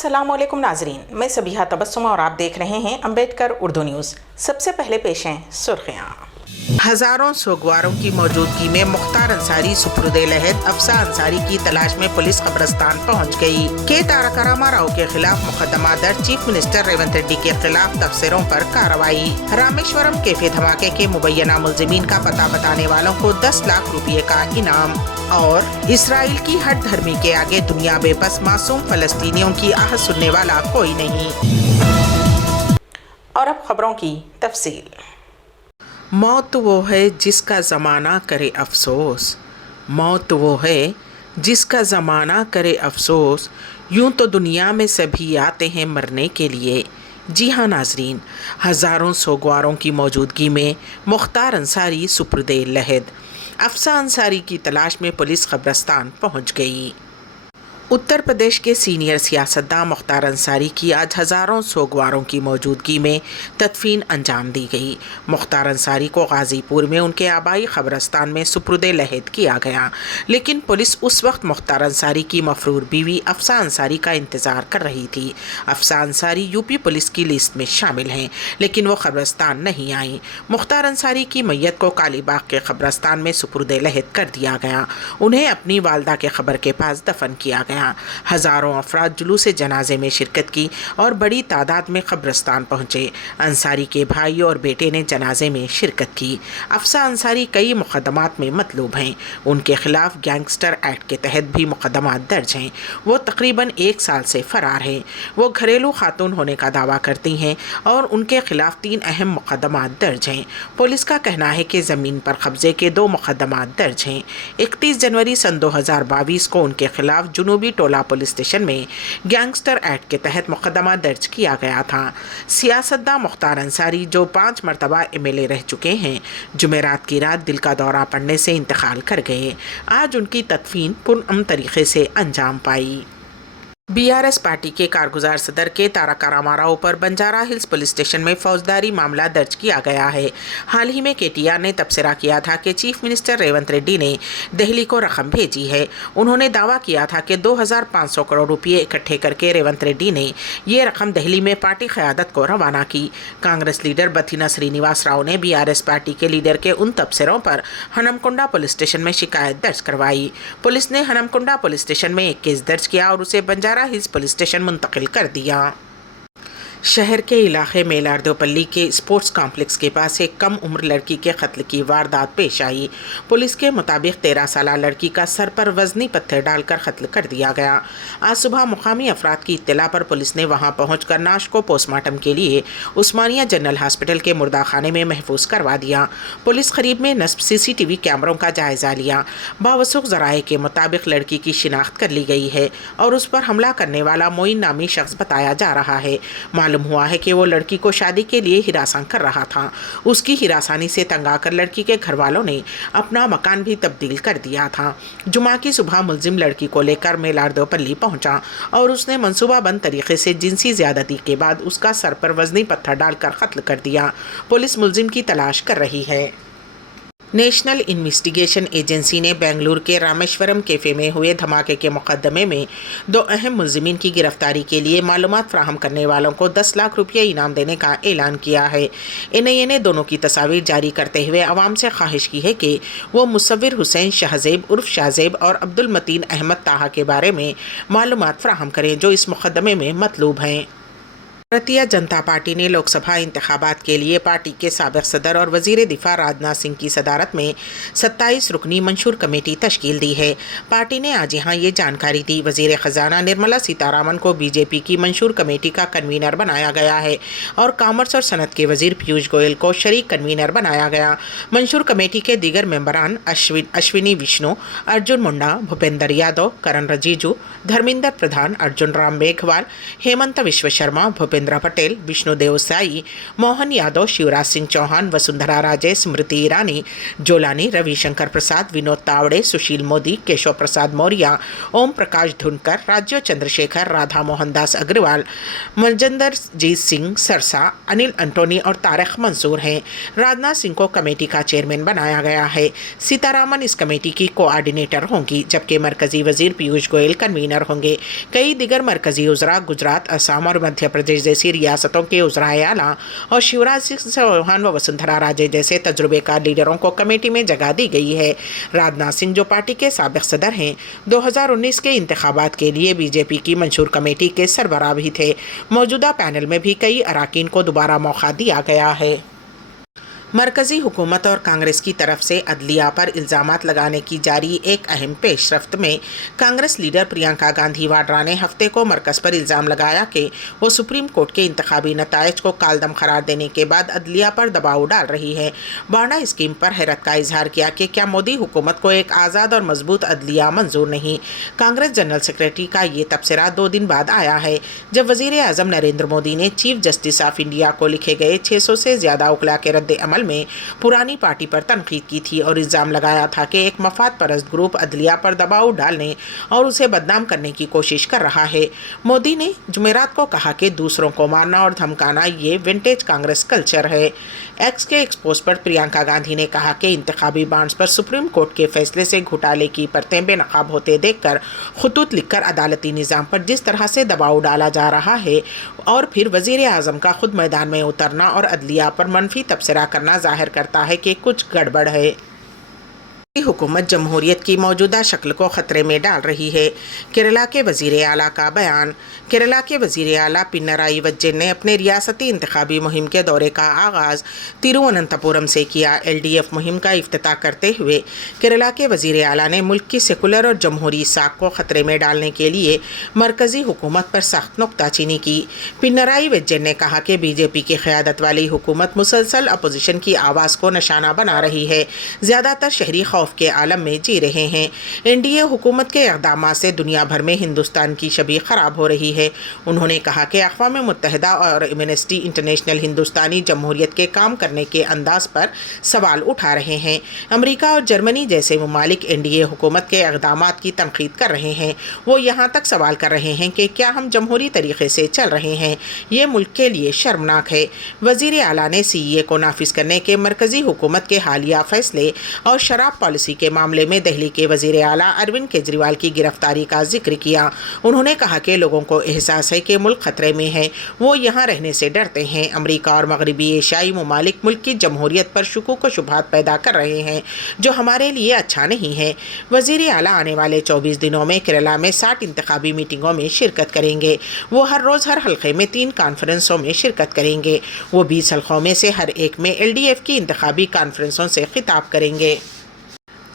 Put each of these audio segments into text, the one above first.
अस्सलामुअलैकुम नाजरीन, मैं सबिहा तबस्सुम और आप देख रहे हैं अम्बेडकर उर्दू न्यूज़। सबसे पहले पेश हैं सुर्खियाँ। हजारों सोगवारों की मौजूदगी में मुख्तार अंसारी सुपुर्द-ए-लहद अफसा अंसारी की तलाश में पुलिस कब्रिस्तान पहुंच गई। के तारका रामाराव के खिलाफ मुकदमा दर्ज, चीफ मिनिस्टर रेवंत रेड्डी के खिलाफ तबसरों पर कार्रवाई। रामेश्वरम कैफे धमाके के मुबैना मुलजिमीन का पता बताने वालों को 10 लाख रुपये का इनाम। और इसराइल की हट धर्मी के आगे दुनिया बेबस, मासूम फलस्तीनियों की आह सुनने वाला कोई नहीं। और अब खबरों की तफसील। मौत वो है जिसका ज़माना करे अफसोस, मौत वो है जिसका ज़माना करे अफसोस, यूं तो दुनिया में सभी आते हैं मरने के लिए। जी हाँ नाजरीन, हज़ारों सोगवारों की मौजूदगी में मुख्तार अंसारी सुपुर्द-ए-लहद अफसा अंसारी की तलाश में पुलिस कब्रिस्तान पहुंच गई। उत्तर प्रदेश के सीनियर सियासतदान मुख्तार अंसारी की आज हज़ारों सोगवारों की मौजूदगी में तदफीन अंजाम दी गई। मुख्तार अंसारी को गाज़ीपुर में उनके आबाई कब्रिस्तान में सुपुर्द-ए-लहद किया गया, लेकिन पुलिस उस वक्त मुख्तार अंसारी की मफरूर बीवी अफसा अंसारी का इंतज़ार कर रही थी। अफसा अंसारी यूपी पुलिस की लिस्ट में शामिल हैं, लेकिन वो कब्रिस्तान नहीं आई। मुख्तार अंसारी की मैयत को कालीबाग के कब्रिस्तान में सुपुर्द-ए-लहद कर दिया गया। उन्हें अपनी वालदा के खबर के पास दफन किया गया। हजारों अफराद जुलूस जनाजे में शिरकत की और बड़ी तादाद में कब्रिस्तान पहुंचे। अंसारी के भाई और बेटे ने जनाजे में शिरकत की। अफसा अंसारी कई मुकदमात में मतलूब हैं। उनके खिलाफ गैंगस्टर एक्ट के तहत भी मुकदमात दर्ज हैं। वो तकरीबन 1 साल से फरार हैं। वो घरेलू खातून होने का दावा करती हैं और उनके खिलाफ 3 अहम मुकदमात दर्ज हैं। पुलिस का कहना है कि ज़मीन पर कब्जे के 2 मुकदमात दर्ज हैं। 31 जनवरी सन 2022 को उनके खिलाफ जुनूबी टोला पुलिस स्टेशन में गैंगस्टर एक्ट के तहत मुकदमा दर्ज किया गया था। सियासतदान मुख्तार अंसारी, जो 5 मरतबा MLA रह चुके हैं, जुमेरात की रात दिल का दौरा पड़ने से इंतकाल कर गए। आज उनकी तदफीन पुरअमन तरीके से अंजाम पाई। BRS पार्टी के कारगुजार सदर के तारका रामाराव पर बंजारा हिल्स पुलिस स्टेशन में फौजदारी मामला दर्ज किया गया है। हाल ही में KTR ने तबसरा किया था कि चीफ मिनिस्टर रेवंत रेड्डी ने दिल्ली को रकम भेजी है। उन्होंने दावा किया था कि 2500 करोड़ रुपये इकट्ठे करके रेवंत रेड्डी ने ये रकम दिल्ली में पार्टी क़यादत को रवाना की। कांग्रेस लीडर बथिना श्रीनिवास राव ने BRS पार्टी के लीडर के उन तबसरों पर हनमकुंडा पुलिस स्टेशन में शिकायत दर्ज करवाई। पुलिस ने हनमकुंडा पुलिस स्टेशन में एक केस दर्ज किया और उसे बंजारा हिल्स पुलिस स्टेशन मुंतकिल कर दिया। शहर के इलाके मेलार्दोपल्ली के स्पोर्ट्स कॉम्प्लेक्स के पास एक कम उम्र लड़की के कत्ल की वारदात पेश आई। पुलिस के मुताबिक 13 साला लड़की का सर पर वजनी पत्थर डालकर कत्ल कर दिया गया। आज सुबह मुकामी अफराद की इत्तला पर पुलिस ने वहां पहुंचकर नाश को पोस्टमार्टम के लिए उस्मानिया जनरल हॉस्पिटल के मुर्दाखाने में महफूज करवा दिया। पुलिस करीब में नस्ब CCTV कैमरों का जायजा लिया। बावसूख ज़राए के मुताबिक लड़की की शिनाख्त कर ली गई है और उस पर हमला करने वाला मोइन नामी शख्स बताया जा रहा है। मालूम हुआ है कि वो लड़की को शादी के लिए हिरासत कर रहा था। उसकी हिरासानी से तंग आकर लड़की के घर वालों ने अपना मकान भी तब्दील कर दिया था। जुमा की सुबह मुलजिम लड़की को लेकर मेलार्दोपल्ली पहुंचा और उसने मंसूबाबंद तरीके से जिनसी ज्यादती के बाद उसका सर पर वजनी पत्थर डालकर कत्ल कर दिया। पुलिस मुलजिम की तलाश कर रही है। नेशनल इन्वेस्टिगेशन एजेंसी ने बेंगलुरु के रामेश्वरम कैफे में हुए धमाके के मुकदमे में 2 अहम मुलजिमीन की गिरफ्तारी के लिए मालूमात फ्राहम करने वालों को 10 लाख रुपये इनाम देने का ऐलान किया है। NIA ने दोनों की तस्वीर जारी करते हुए आवाम से ख्वाहिश की है कि वो मुसव्विर हुसैन शाहजेब उर्फ शाहजेब और अब्दुल मतीन अहमद ताहा के बारे में मालूमात फ्राहम करें, जो इस मुकदमे में मतलूब हैं। भारतीय जनता पार्टी ने लोकसभा इंतखाबात के लिए पार्टी के साबिक सदर और वजीर दिफा राजनाथ सिंह की सदारत में 27 रुकनी मंशूर कमेटी तश्कील दी है। पार्टी ने आज यहाँ ये जानकारी दी। वजीर ख़जाना निर्मला सीतारामन को BJP की मंशूर कमेटी का कन्वीनर बनाया गया है और कॉमर्स और सनत के वजीर पीयूष गोयल को शरीक कन्वीनर बनाया गया। मंशूर कमेटी के दीगर मेंबरान अश्विनी विष्णु, अर्जुन मुंडा, भूपेंद्र यादव, करण रिजिजू, धर्मेंद्र प्रधान, अर्जुन राम मेघवाल, हेमंत विश्व शर्मा, भूपेंद्र भूपेंद्र पटेल, विष्णुदेव साई, मोहन यादव, शिवराज सिंह चौहान, वसुंधरा राजे, स्मृति ईरानी, जोलानी, रविशंकर प्रसाद, विनोद तावड़े, सुशील मोदी, केशव प्रसाद मौर्य, ओम प्रकाश धुनकर, राजीव चंद्रशेखर, राधा मोहन दास अग्रवाल, मनजिंदर जीत सिंह सरसा, अनिल अंटोनी और तारिक मंसूर हैं। राजनाथ सिंह को कमेटी का चेयरमैन बनाया गया है। सीतारामन इस कमेटी की कोऑर्डिनेटर होंगी, जबकि मरकजी वजीर पीयूष गोयल कन्वीनर होंगे। कई दिगर मरकजी उजरा गुजरात, असम और मध्य प्रदेश जैसी रियासतों के उजराए आला और शिवराज सिंह चौहान व वसुंधरा राजे जैसे तजुर्बेकार लीडरों को कमेटी में जगह दी गई है। राजनाथ सिंह, जो पार्टी के साबिक सदर हैं, 2019 के इंतखाबात के लिए बीजेपी की मंशूर कमेटी के सरबराह भी थे। मौजूदा पैनल में भी कई अराकीन को दोबारा मौका दिया गया है। मरकजी हुकूमत और कांग्रेस की तरफ से अदलिया पर इल्ज़ामात लगाने की जारी एक अहम पेशरफ्त में कांग्रेस लीडर प्रियंका गांधी वाड्रा ने हफ्ते को मरकज पर इल्ज़ाम लगाया कि वो सुप्रीम कोर्ट के इंतखाबी नताइज को कालदम करार देने के बाद अदलिया पर दबाव डाल रही है। वाड्रा स्कीम पर हैरत का इजहार किया कि क्या मोदी हुकूमत को एक आज़ाद और मजबूत अदलिया मंजूर नहीं। कांग्रेस जनरल सेक्रेटरी का ये तबसरा 2 दिन बाद आया है, जब वज़ीर आज़म नरेंद्र मोदी ने चीफ जस्टिस ऑफ इंडिया को लिखे गए 600 से ज़्यादा वकला के रद्द अमल में पुरानी पार्टी पर तनकीद की थी और इल्जाम लगाया था कि एक मफाद परस्त ग्रुप अदलिया पर दबाव डालने और उसे बदनाम करने की कोशिश कर रहा है। मोदी ने जुमेरात को कहा कि दूसरों को मारना और धमकाना ये विंटेज कांग्रेस कल्चर है। एक्स के एक्सपोज पर प्रियंका गांधी ने कहा कि इंतखाबी बांड्स पर सुप्रीम कोर्ट के फैसले से घोटाले की परतें बेनकाब होते देखकर खुतूत लिखकर अदालती निज़ाम पर जिस तरह से दबाव डाला जा रहा है और फिर वज़ीर आज़म का खुद मैदान में उतरना और अदलिया पर मनफी तबसरा करना जाहिर करता है कि कुछ गड़बड़ है। हुकूमत जमहूरियत की मौजूदा शक्ल को ख़तरे में डाल रही है। केरला के वज़ीर आला का बयान। केरला के वज़ीर आला पिनराई विजयन ने अपने रियासती इंतखाबी मुहिम के दौरे का आगाज़ तिरुवनंतपुरम से किया। LDF मुहिम का इफ्तिताह करते हुए केरला के वज़ीर आला ने मुल्क की सेकुलर और जमहूरी साख को ख़तरे में डालने के लिए मरकज़ी हुकूमत पर सख्त नुक्ताचीनी की। पिनराई विजयन ने कहा कि बीजेपी की क़यादत वाली हुकूमत मुसलसल अपोजिशन की आवाज़ को निशाना बना रही है। ज़्यादातर शहरी खौफ के आलम में जी रहे हैं। NDA हुकूमत के इक़दामात से दुनिया भर में हिंदुस्तान की छवि ख़राब हो रही है। उन्होंने कहा कि अक़वाम मुत्तहिदा और एमनेस्टी इंटरनेशनल हिंदुस्तानी जमहूरियत के काम करने के अंदाज पर सवाल उठा रहे हैं। अमेरिका और जर्मनी जैसे ममालिक NDA हुकूमत के इक़दामात की तनक़ीद कर रहे हैं। वो यहाँ तक सवाल कर रहे हैं कि क्या हम जमहूरी तरीक़े से चल रहे हैं। ये मुल्क के लिए शर्मनाक है। वज़ीर आला ने CEA को नाफिज करने के मरकज़ी हुकूमत के हालिया फैसले और शराब पॉलिसी के मामले में दिल्ली के वज़ीर आला अरविंद केजरीवाल की गिरफ्तारी का जिक्र किया। उन्होंने कहा कि लोगों को एहसास है कि मुल्क खतरे में है, वो यहाँ रहने से डरते हैं। अमेरिका और मगरबी एशियाई ममालिक मुल्क की जमहूरियत पर शुकूक व शुबहात पैदा कर रहे हैं, जो हमारे लिए अच्छा नहीं है। वज़ीर आला आने वाले 24 दिनों में केरला में 60 इंतखाबी मीटिंगों में शिरकत करेंगे। वो हर रोज़ हर हल्के में 3 कॉन्फ्रेंसों में शिरकत करेंगे। वो 20 हल्कों में से हर एक में LDF की इंतखाबी कॉन्फ्रेंसों से खिताब करेंगे।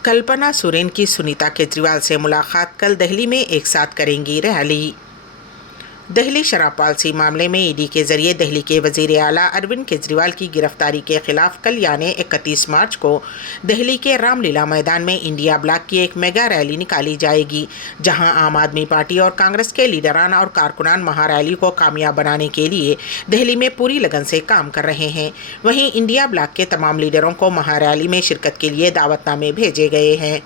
कल्पना सोरेन की सुनीता केजरीवाल से मुलाकात। कल दिल्ली में एक साथ करेंगी रैली। दिल्ली शराब पॉलिसी मामले में ED के जरिए दिल्ली के वज़ीर आला अरविंद केजरीवाल की गिरफ्तारी के खिलाफ कल यानी 31 मार्च को दिल्ली के रामलीला मैदान में इंडिया ब्लॉक की एक मेगा रैली निकाली जाएगी, जहां आम आदमी पार्टी और कांग्रेस के लीडरान और कारकुनान महारैली को कामयाब बनाने के लिए दिल्ली में पूरी लगन से काम कर रहे हैं। वहीं इंडिया ब्लॉक के तमाम लीडरों को महारैली में शिरकत के लिए दावतनामे भेजे गए हैं।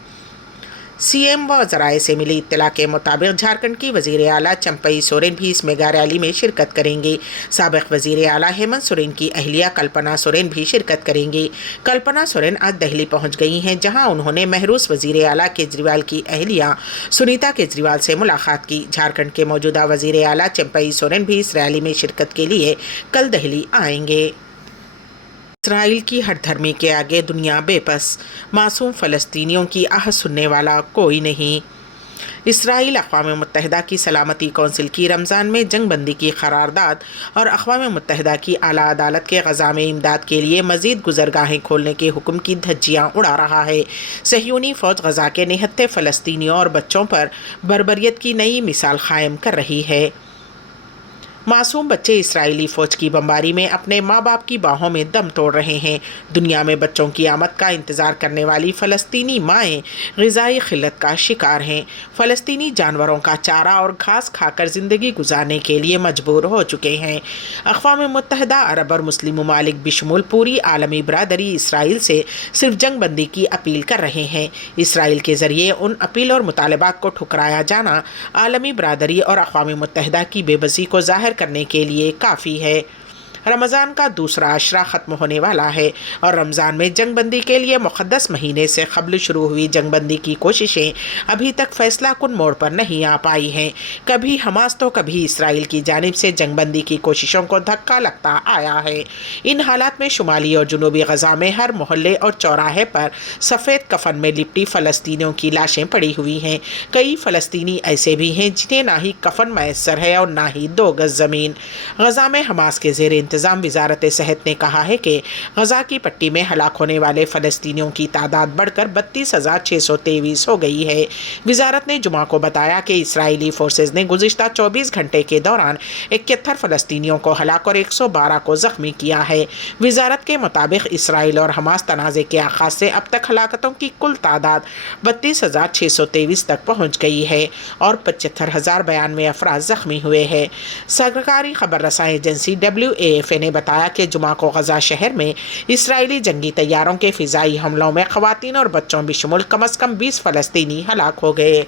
CM व ज़राए से मिली इत्तला के मुताबिक झारखंड की वज़ीर आला चंपई सोरेन भी इस मेगा रैली में शिरकत करेंगी। साबिक़ वज़ीर आला हेमंत सोरेन की अहलिया कल्पना सोरेन भी शिरकत करेंगी। कल्पना सोरेन आज दिल्ली पहुंच गई हैं, जहां उन्होंने महरूस वज़ीर आला केजरीवाल की अहलिया सुनीता केजरीवाल से मुलाकात की। झारखंड के मौजूदा वज़ीर आला चंपई सोरेन भी इस रैली में शिरकत के लिए कल दिल्ली आएंगे। इसराइल की हठधर्मी के आगे दुनिया बेबस, मासूम फ़लस्तीनियों की आह सुनने वाला कोई नहीं। इसराइल अक़वाम मुत्तहिदा की सलामती कौंसिल की रमज़ान में जंग बंदी की करारदाद और अक़वाम मुत्तहिदा की आला अदालत के ग़ज़ा में इमदाद के लिए मज़ीद गुज़रगाहें खोलने के हुक्म की धज्जियाँ उड़ा रहा है। सहयूनी फ़ौज ग़ज़ा के निहत्ते फ़लस्तीनियों और बच्चों पर बर्बरियत की नई मिसाल क़ायम कर रही है। معصوم بچے اسرائیلی فوج کی بمباری میں اپنے ماں باپ کی باہوں میں دم توڑ رہے ہیں۔ دنیا میں بچوں کی آمد کا انتظار کرنے والی فلسطینی مائیں غذائی قلت کا شکار ہیں۔ فلسطینی جانوروں کا چارہ اور گھاس کھا کر زندگی گزارنے کے لیے مجبور ہو چکے ہیں۔ اقوام متحدہ، عرب اور مسلم ممالک بشمول پوری عالمی برادری اسرائیل سے صرف جنگ بندی کی اپیل کر رہے ہیں۔ اسرائیل کے ذریعے ان اپیل اور مطالبات کو ٹھکرایا جانا عالمی برادری اور اقوام متحدہ کی بے بسی کو ظاہر کرنے کے لیے کافی ہے۔ رمضان کا دوسرا عشرہ ختم ہونے والا ہے اور رمضان میں جنگ بندی کے لیے مقدس مہینے سے قبل شروع ہوئی جنگ بندی کی کوششیں ابھی تک فیصلہ کن موڑ پر نہیں آ پائی ہیں۔ کبھی حماس تو کبھی اسرائیل کی جانب سے جنگ بندی کی کوششوں کو دھکا لگتا آیا ہے۔ ان حالات میں شمالی اور جنوبی غزہ میں ہر محلے اور چوراہے پر سفید کفن میں لپٹی فلسطینیوں کی لاشیں پڑی ہوئی ہیں۔ کئی فلسطینی ایسے بھی ہیں جنہیں نہ ہی کفن میسر ہے اور نہ ہی 2 گز زمین۔ غزہ میں حماس کے زیر انتظام وزارت صحت نے کہا ہے کہ غزہ کی پٹی میں ہلاک ہونے والے فلسطینیوں کی تعداد بڑھ کر 32,623 ہو گئی ہے۔ وزارت نے جمعہ کو بتایا کہ اسرائیلی فورسز نے گزشتہ 24 گھنٹے کے دوران 71 فلسطینیوں کو ہلاک اور 112 کو زخمی کیا ہے۔ وزارت کے مطابق اسرائیل اور حماس تنازع کے آغاز سے اب تک ہلاکتوں کی کل تعداد 32,623 تک پہنچ گئی ہے اور 75,092 افراد زخمی ہوئے ہیں۔ سرکاری خبر رساں ایجنسی WAFA نے بتایا کہ جمعہ کو غزہ شہر میں اسرائیلی جنگی طیاروں کے فضائی حملوں میں خواتین اور بچوں بشمول کم از کم 20 فلسطینی ہلاک ہو گئے۔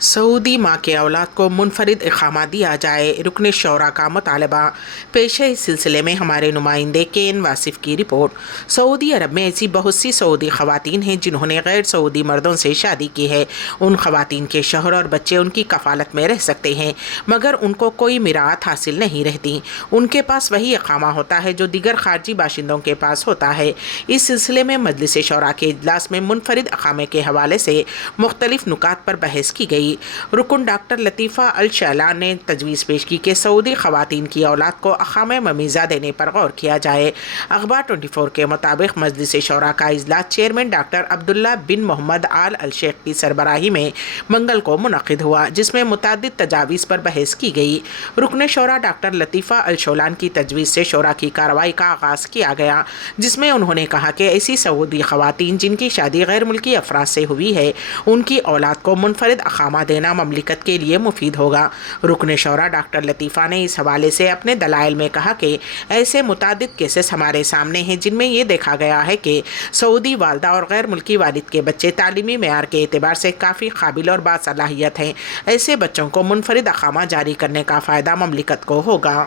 سعودی ماں کے اولاد کو منفرد اقامہ دیا جائے، رکن شورا کا مطالبہ۔ پیش ہے اس سلسلے میں ہمارے نمائندے KN واصف کی رپورٹ۔ سعودی عرب میں ایسی بہت سی سعودی خواتین ہیں جنہوں نے غیر سعودی مردوں سے شادی کی ہے۔ ان خواتین کے شوہر اور بچے ان کی کفالت میں رہ سکتے ہیں، مگر ان کو کوئی مراعات حاصل نہیں رہتی۔ ان کے پاس وہی اقامہ ہوتا ہے جو دیگر خارجی باشندوں کے پاس ہوتا ہے۔ اس سلسلے میں مجلس شورا کے اجلاس میں منفرد اقامے کے حوالے سے مختلف نکات پر بحث کی گئی۔ رکن ڈاکٹر لطیفہ الشعلان نے تجویز پیش کی کہ سعودی خواتین کی اولاد کو اقامہ ممیزہ دینے پر غور کیا جائے۔ اخبار 24 کے مطابق مجلس شورا کا اجلاس چیئرمین ڈاکٹر عبداللہ بن محمد آل الشیخ کی سربراہی میں منگل کو منعقد ہوا، جس میں متعدد تجاویز پر بحث کی گئی۔ رکن شورا ڈاکٹر لطیفہ الشعلان کی تجویز سے شورا کی کارروائی کا آغاز کیا گیا، جس میں انہوں نے کہا کہ ایسی سعودی خواتین جن کی شادی غیر ملکی افراد سے ہوئی ہے، ان کی اولاد کو منفرد اقامہ دینا مملکت کے لیے مفید ہوگا۔ رکن شورا ڈاکٹر لطیفہ نے اس حوالے سے اپنے دلائل میں کہا کہ ایسے متعدد کیسز ہمارے سامنے ہیں جن میں یہ دیکھا گیا ہے کہ سعودی والدہ اور غیر ملکی والد کے بچے تعلیمی معیار کے اعتبار سے کافی قابل اور باصلاحیت ہیں۔ ایسے بچوں کو منفرد اقامہ جاری کرنے کا فائدہ مملکت کو ہوگا۔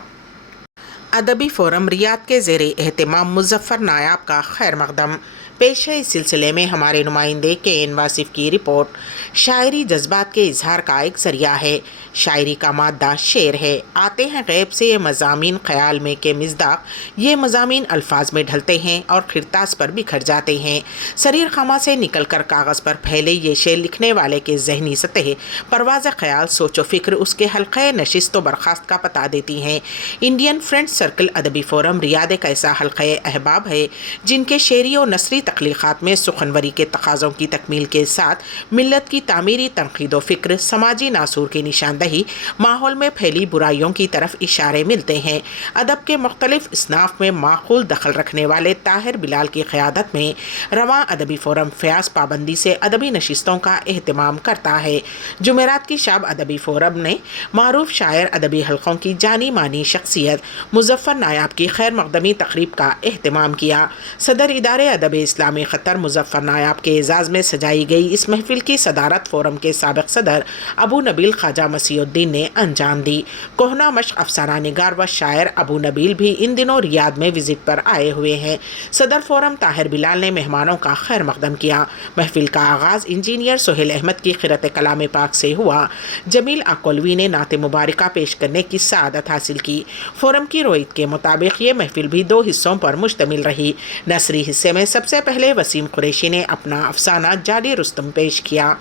ادبی فورم ریاض کے زیر اہتمام مظفر نایاب کا خیر مقدم۔ پیش ہے اس سلسلے میں ہمارے نمائندے KN واصف کی رپورٹ۔ شاعری جذبات کے اظہار کا ایک ذریعہ ہے۔ شاعری کا مادہ شعر ہے۔ آتے ہیں غیب سے یہ مضامین خیال میں کے مصداق، یہ مضامین الفاظ میں ڈھلتے ہیں اور کرتاس پر بکھر جاتے ہیں۔ سریر خامہ سے نکل کر کاغذ پر پھیلے یہ شعر لکھنے والے کے ذہنی سطح، پرواز خیال، سوچ و فکر اس کے حلقہ نشست و برخاست کا پتہ دیتی ہیں۔ انڈین فرینڈز سرکل ادبی فورم ریاض ایک ایسا حلقہ احباب ہے جن کے شعری و نثری تخلیقات میں سخنوری کے تقاضوں کی تکمیل کے ساتھ ملت کی تعمیری تنقید و فکر، سماجی ناسور کی نشاندہی، ماحول میں پھیلی برائیوں کی طرف اشارے ملتے ہیں۔ ادب کے مختلف اصناف میں معقول دخل رکھنے والے طاہر بلال کی قیادت میں رواں ادبی فورم فیاض پابندی سے ادبی نشستوں کا اہتمام کرتا ہے۔ جمعرات کی شب ادبی فورم نے معروف شاعر، ادبی حلقوں کی جانی مانی شخصیت مظفر نایاب کی خیر مقدمی تقریب کا اہتمام کیا۔ صدر ادارے ادب اسلامی قطر مظفر نایاب کے اعزاز میں سجائی گئی اس محفل کی صدارت فورم کے سابق صدر ابو نبیل خواجہ مسیح الدین نے انجام دی۔ کوہنا مشق افسانہ نگار و شاعر ابو نبیل بھی ان دنوں ریاض میں وزٹ پر آئے ہوئے ہیں۔ صدر فورم طاہر بلال نے مہمانوں کا خیر مقدم کیا۔ محفل کا آغاز انجینئر سہیل احمد کی قرأت کلام پاک سے ہوا۔ جمیل اکولوی نے نعت مبارکہ پیش کرنے کی سعادت حاصل کی۔ فورم کی روایت کے مطابق یہ محفل بھی 2 حصوں پر مشتمل رہی۔ نثری حصے میں سب سے پہلے وسیم قریشی نے اپنا افسانہ جعلی رستم پیش کیا۔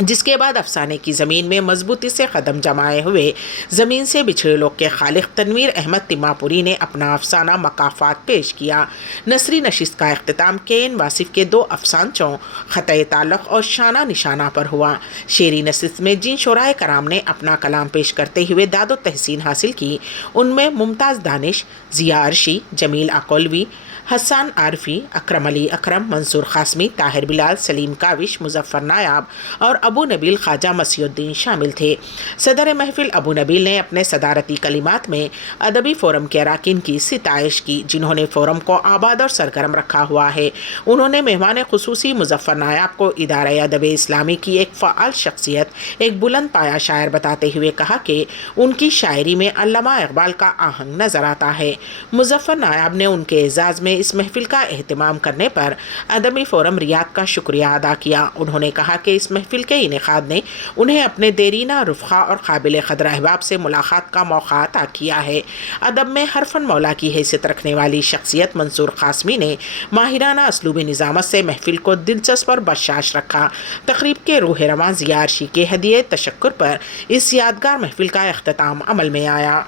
جس کے بعد افسانے کی زمین میں مضبوطی سے قدم جمائے ہوئے زمین سے بچھڑے لوگ کے خالق تنویر احمد تیماپوری نے اپنا افسانہ مکافات پیش کیا۔ نثری نشست کا اختتام کے واصف کے 2 افسانچوں خطۂ تعلق اور شانہ نشانہ پر ہوا۔ شعری نشست میں جن شعراء کرام نے اپنا کلام پیش کرتے ہوئے داد و تحسین حاصل کی، ان میں ممتاز دانش، ضیاء عرشی، جمیل اکولوی، حسان عارفی، اکرم علی اکرم، منصور قاسمی، طاہر بلال، سلیم کاوش، مظفر نایاب اور ابو نبیل خواجہ مسیح الدین شامل تھے۔ صدر محفل ابو نبیل نے اپنے صدارتی کلمات میں ادبی فورم کے اراکین کی ستائش کی، جنہوں نے فورم کو آباد اور سرگرم رکھا ہوا ہے۔ انہوں نے مہمان خصوصی مظفر نایاب کو ادارہ ادب اسلامی کی ایک فعال شخصیت، ایک بلند پایہ شاعر بتاتے ہوئے کہا کہ ان کی شاعری میں علامہ اقبال کا آہنگ نظر آتا ہے۔ مظفر نایاب نے ان کے اعزاز میں اس محفل کا اہتمام کرنے پر ادبی فورم ریاض کا شکریہ ادا کیا۔ انہوں نے کہا کہ اس محفل کے انعقاد نے انہیں اپنے دیرینہ رفقا اور قابل قدر احباب سے ملاقات کا موقع عطا کیا ہے۔ ادب میں ہر فن مولا کی حیثیت رکھنے والی شخصیت منصور قاسمی نے ماہرانہ اسلوبی نظامت سے محفل کو دلچسپ اور بشاش رکھا۔ تقریب کے روح رواں ضیاء عرشی کے ہدیہ تشکر پر اس یادگار محفل کا اختتام عمل میں آیا۔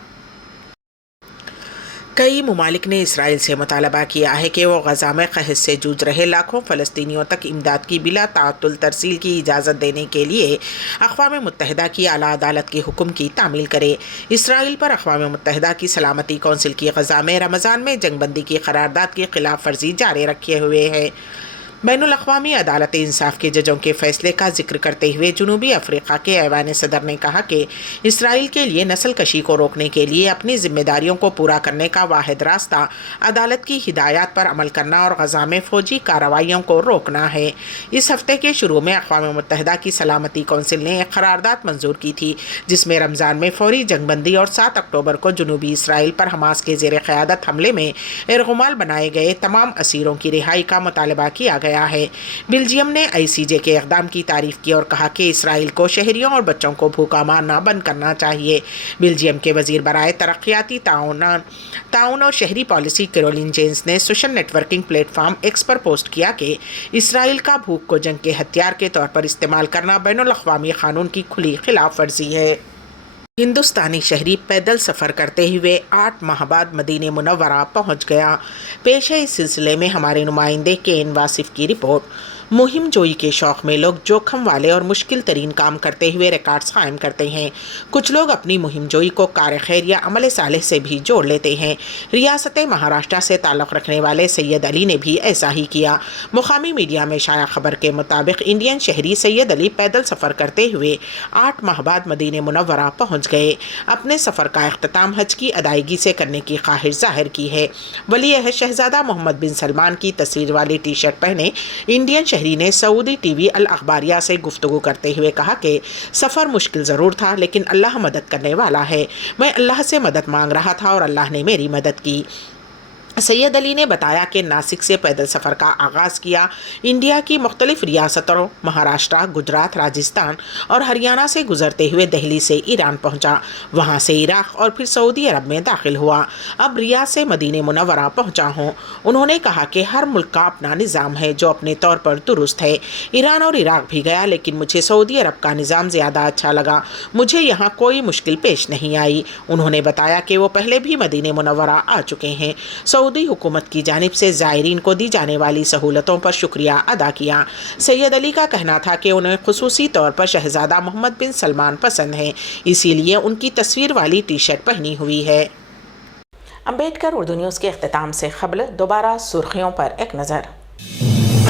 کئی ممالک نے اسرائیل سے مطالبہ کیا ہے کہ وہ غزہ میں قحط سے جوجھ رہے لاکھوں فلسطینیوں تک امداد کی بلا تعطل ترسیل کی اجازت دینے کے لیے اقوام متحدہ کی اعلیٰ عدالت کے حکم کی تعمیل کرے۔ اسرائیل پر اقوام متحدہ کی سلامتی کونسل کی غزہ میں رمضان میں جنگ بندی کی قرارداد کی خلاف ورزی جاری رکھے ہوئے ہے۔ بین الاقوامی عدالت انصاف کے ججوں کے فیصلے کا ذکر کرتے ہوئے جنوبی افریقہ کے ایوان صدر نے کہا کہ اسرائیل کے لیے نسل کشی کو روکنے کے لیے اپنی ذمہ داریوں کو پورا کرنے کا واحد راستہ عدالت کی ہدایات پر عمل کرنا اور غزہ میں فوجی کارروائیوں کو روکنا ہے۔ اس ہفتے کے شروع میں اقوام متحدہ کی سلامتی کونسل نے ایک قرارداد منظور کی تھی، جس میں رمضان میں فوری جنگ بندی اور 7 اکتوبر کو جنوبی اسرائیل پر حماس کے زیر قیادت حملے میں ارغمال بنائے گئے تمام اسیروں کی رہائی کا مطالبہ کیا گیا ہے۔ بیلجیم نے ICJ کے اقدام کی تعریف کی اور کہا کہ اسرائیل کو شہریوں اور بچوں کو بھوکا مارنا بند کرنا چاہیے۔ بیلجیم کے وزیر برائے ترقیاتی تعاون اور شہری پالیسی کیرولین جینز نے social networking platform X پر پوسٹ کیا کہ اسرائیل کا بھوک کو جنگ کے ہتھیار کے طور پر استعمال کرنا بین الاقوامی قانون کی کھلی خلاف ورزی ہے۔ ہندوستانی شہری پیدل سفر کرتے ہوئے 8 ماہ بعد مدینہ منورہ پہنچ گیا۔ پیش ہے اس سلسلے میں ہمارے نمائندے کین واصف کی رپورٹ۔ مہم جوئی کے شوق میں لوگ جوخم والے اور مشکل ترین کام کرتے ہوئے ریکارڈز قائم کرتے ہیں۔ کچھ لوگ اپنی مہم جوئی کو کار خیر یا عمل صالح سے بھی جوڑ لیتے ہیں۔ ریاست مہاراشٹر سے تعلق رکھنے والے سید علی نے بھی ایسا ہی کیا۔ مقامی میڈیا میں شائع خبر کے مطابق انڈین شہری سید علی پیدل سفر کرتے ہوئے 8 ماہ بعد مدینہ منورہ پہنچ گئے۔ اپنے سفر کا اختتام حج کی ادائیگی سے کرنے کی خواہش ظاہر کی ہے۔ ولی عہد شہزادہ محمد بن سلمان کی تصویر والی ٹی شرٹ پہنے انڈین شہری نے سعودی ٹی وی الاخباریہ سے گفتگو کرتے ہوئے کہا کہ سفر مشکل ضرور تھا، لیکن اللہ مدد کرنے والا ہے۔ میں اللہ سے مدد مانگ رہا تھا اور اللہ نے میری مدد کی۔ سید علی نے بتایا کہ ناسک سے پیدل سفر کا آغاز کیا، انڈیا کی مختلف ریاستوں مہاراشٹر، گجرات، راجستھان اور ہریانہ سے گزرتے ہوئے دہلی سے ایران پہنچا، وہاں سے عراق اور پھر سعودی عرب میں داخل ہوا۔ اب ریاض سے مدینہ منورہ پہنچا ہوں۔ انہوں نے کہا کہ ہر ملک کا اپنا نظام ہے جو اپنے طور پر درست ہے۔ ایران اور عراق بھی گیا، لیکن مجھے سعودی عرب کا نظام زیادہ اچھا لگا، مجھے یہاں کوئی مشکل پیش نہیں آئی۔ انہوں نے بتایا کہ وہ پہلے بھی مدینہ منورہ آ چکے ہیں۔ سعودی حکومت کی جانب سے زائرین کو دی جانے والی سہولتوں پر شکریہ ادا کیا۔ سید علی کا کہنا تھا کہ انہیں خصوصی طور پر شہزادہ محمد بن سلمان پسند ہیں، اسی لیے ان کی تصویر والی ٹی شرٹ پہنی ہوئی ہے۔ امبیڈکر اردو نیوز کے اختتام سے قبل دوبارہ سرخیوں پر ایک نظر۔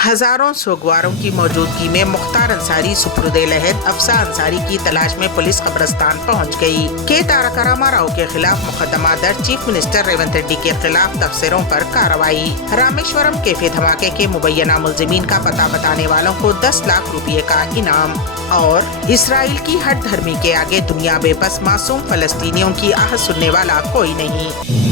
ہزاروں سوگواروں کی موجودگی میں مختار انصاری سپرد لحد افسا انصاری کی تلاش میں پولیس قبرستان پہنچ گئی۔ کے تارک راما راؤ کے خلاف مقدمہ درج، چیف منسٹر ریونت ریڈی کے خلاف تبصروں پر کارروائی۔ رامیشورم کیفے دھماکے کے مبینہ ملزمین کا پتہ بتانے والوں کو 10 لاکھ روپے کا انعام۔ اور اسرائیل کی ہٹ دھرمی کے آگے دنیا بے بس، معصوم فلسطینیوں کی آہ سننے والا کوئی نہیں۔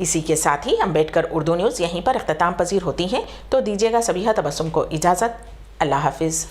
اسی کے ساتھ ہی امبیڈکر اردو نیوز یہیں پر اختتام پذیر ہوتی ہیں، تو دیجیے گا سبیحہ تبسم کو اجازت۔ اللہ حافظ۔